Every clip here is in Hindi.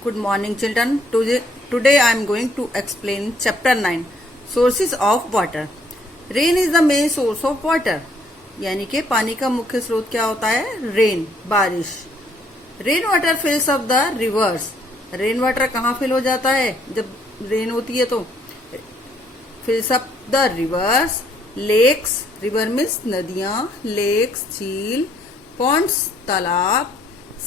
Good morning, children. Today I am going to explain chapter 9 sources of water. Rain is the main source of water. यानी कि पानी का मुख्य स्रोत क्या होता है? रेन, बारिश. Rain water fills up the rivers. Rain water कहाँ फिल हो जाता है जब रेन होती है? तो fills up the rivers, lakes. River means नदियां, लेक्स झील, पॉन्ड्स तालाब,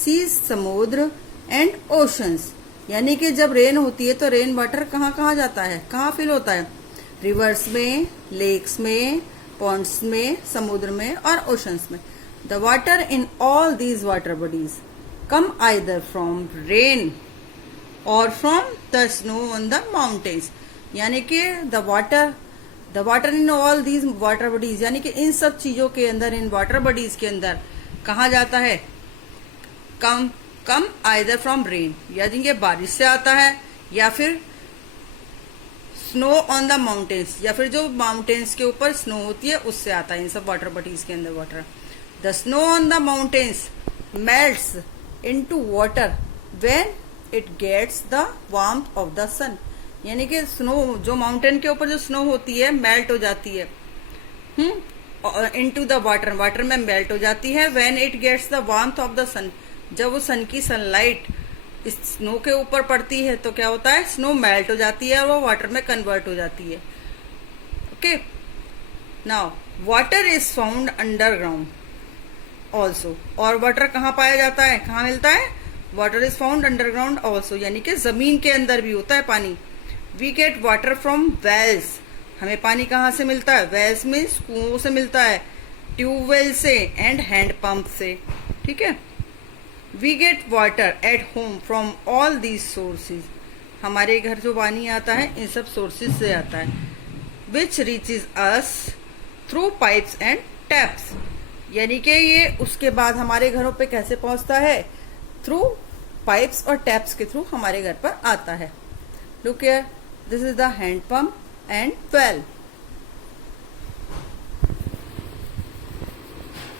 सीज समुद्र एंड ओशंस. यानी कि जब रेन होती है तो रेन वाटर कहाँ जाता है, कहाँ फिल होता है? रिवर्स में, लेक्स में, पॉन्ड्स में, समुद्र में और ओशंस में. The water in all these water bodies come either from rain और from the snow on the mountains. यानी कि the water in all these water bodies, यानी कि इन सब चीजों के अंदर, इन वाटर बॉडीज के अंदर कहाँ जाता है? कम आइदर फ्रॉम रेन, यानी कि बारिश से आता है, या फिर स्नो ऑन द माउंटेन्स, या फिर जो माउंटेन्स के ऊपर स्नो होती है उससे आता है इन सब वाटर बॉडीज के अंदर water. The snow on the mountains melts into water when it gets the warmth of the sun. यानी कि स्नो, जो माउंटेन के ऊपर जो स्नो होती है, मेल्ट हो जाती है इनटू द वाटर, वाटर में मेल्ट हो जाती है. When it gets the warmth of the sun, जब वो सन की सनलाइट इस स्नो के ऊपर पड़ती है तो क्या होता है? स्नो मेल्ट हो जाती है और वो वाटर में कन्वर्ट हो जाती है. Okay, now water is found underground also. और वाटर कहाँ पाया जाता है, कहाँ मिलता है? Water is found underground also, यानी कि जमीन के अंदर भी होता है पानी. We get water from wells. हमें पानी कहाँ से मिलता है? वेल्स में कुओं से मिलता है, ट्यूबवेल से एंड हैंड पंप से. ठीक है. We get water at home from all these sources. हमारे घर जो पानी आता है इन सब सोर्सेज से आता है. Which reaches us through pipes and taps. यानी कि ये उसके बाद हमारे घरों पे कैसे पहुंचता है? थ्रू पाइप्स और टैप्स के थ्रू हमारे घर पर आता है. Look here, this is the hand pump and well.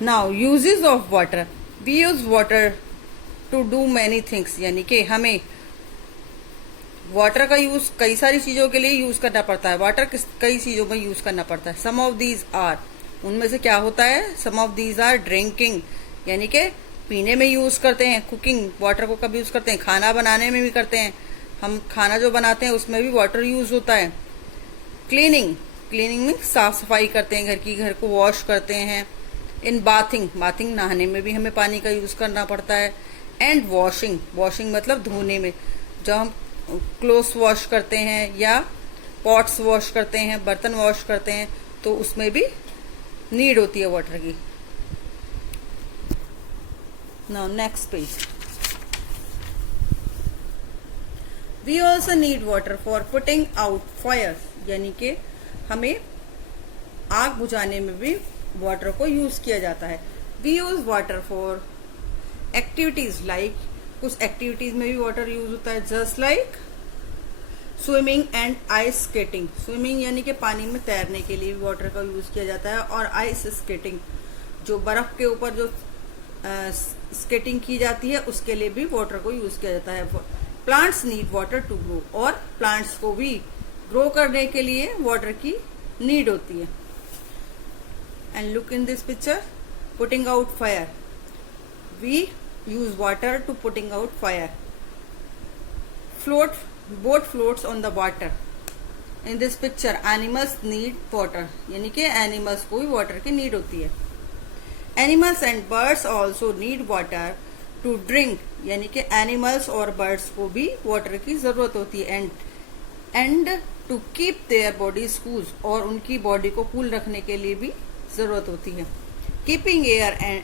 Now uses of water. We use water to do many things. यानी कि हमें वाटर का यूज कई सारी चीजों के लिए यूज करना पड़ता है. वाटर कई चीजों में यूज करना पड़ता है. सम ऑफ दीज आर, उनमें से क्या होता है? सम ऑफ दीज आर ड्रिंकिंग, यानी कि पीने में यूज करते हैं. कुकिंग, वाटर को कब यूज करते हैं? खाना बनाने में भी करते हैं. हम खाना जो बनाते हैं उसमें भी वाटर यूज होता है. क्लीनिंग, क्लीनिंग में साफ सफाई करते हैं घर की, घर को वॉश करते हैं. इन बाथिंग, बाथिंग नहाने में भी हमें पानी का यूज करना पड़ता है. एंड वॉशिंग, वॉशिंग मतलब धोने में, जब हम क्लोथ्स वॉश करते हैं या पॉट्स वॉश करते हैं, बर्तन वॉश करते हैं, तो उसमें भी नीड होती है वाटर की. Now next page. We also need water for putting out fire. यानी कि हमें आग बुझाने में भी वाटर को यूज किया जाता है. We use water for activities, like कुछ एक्टिविटीज में भी वाटर यूज होता है, just like swimming and ice skating. Swimming यानी कि पानी में तैरने के लिए भी वाटर का यूज किया जाता है. और आइस स्केटिंग, जो बर्फ के ऊपर जो स्केटिंग की जाती है उसके लिए भी वाटर को यूज किया जाता है. Plants need water to grow. और प्लांट्स को भी ग्रो करने के लिए वाटर की नीड होती है. And look in this picture, putting out fire. वी use water to putting out fire. Boat floats on the water. In this picture animals need water. यानी कि animals को भी water की need होती है. Animals and birds also need water to drink. यानी कि animals और birds को भी water की जरूरत होती है. And to keep their bodies cool. और उनकी बॉडी को कूल रखने के लिए भी जरूरत होती है. Keeping air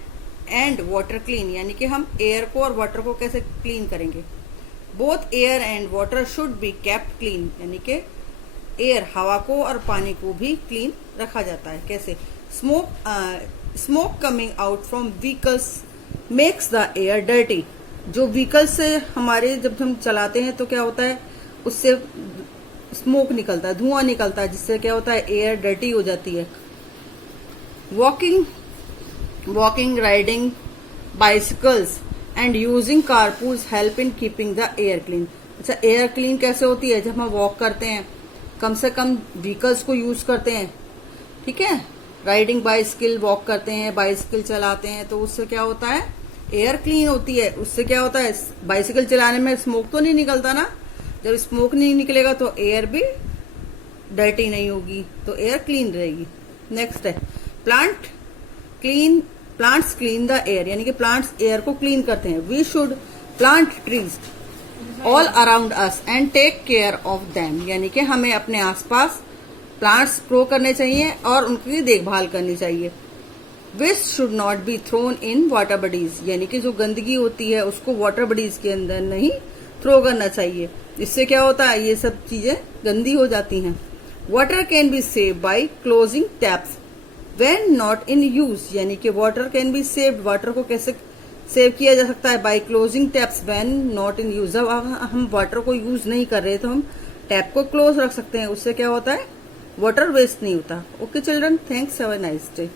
and water clean, यानी कि हम एयर को और वाटर को कैसे क्लीन करेंगे? Both air and water should be kept clean. यानी कि एयर, हवा को और पानी को भी क्लीन रखा जाता है. कैसे? Smoke coming out from vehicles makes the air dirty. जो व्हीकल्स से हमारे जब हम चलाते हैं तो क्या होता है? उससे स्मोक निकलता है, धुआं निकलता है, जिससे क्या होता है? एयर डर्टी हो जाती है. Walking, riding bicycles and using carpools help in keeping the air clean. अच्छा, एयर क्लीन कैसे होती है? जब हम वॉक करते हैं, कम से कम व्हीकल्स को यूज करते हैं, ठीक है, राइडिंग बाइसिकल, वॉक करते हैं, बाइसिकल चलाते हैं, तो उससे क्या होता है? एयर क्लीन होती है। उससे क्या होता है? बाइसिकल चलाने में स्मोक तो नहीं निकलता ना। जब स्मोक नहीं निकलेगा तो एयर भी डर्टी नहीं होगी, तो एयर क्लीन रहेगी। नेक्स्ट है प्लांट्स क्लीन द एयर, यानी कि प्लांट्स एयर को क्लीन करते हैं। We should plant trees all around us and take care of them, यानी कि हमें अपने आसपास प्लांट्स ग्रो करने चाहिए और उनकी देखभाल करनी चाहिए। Waste should not be thrown in water bodies, यानी कि जो गंदगी होती है उसको वाटर बॉडीज के अंदर नहीं थ्रो करना चाहिए। इससे क्या होता है? ये सब चीजें गंदी हो जाती हैं। Water can be save by closing taps when not in use, यानी कि water can be saved, water को कैसे सेव किया जा सकता है? By closing taps when not in use. जब हम वाटर को यूज नहीं कर रहे तो हम टैप को क्लोज रख सकते हैं। उससे क्या होता है? वाटर वेस्ट नहीं होता। Okay children, thanks, have a nice day.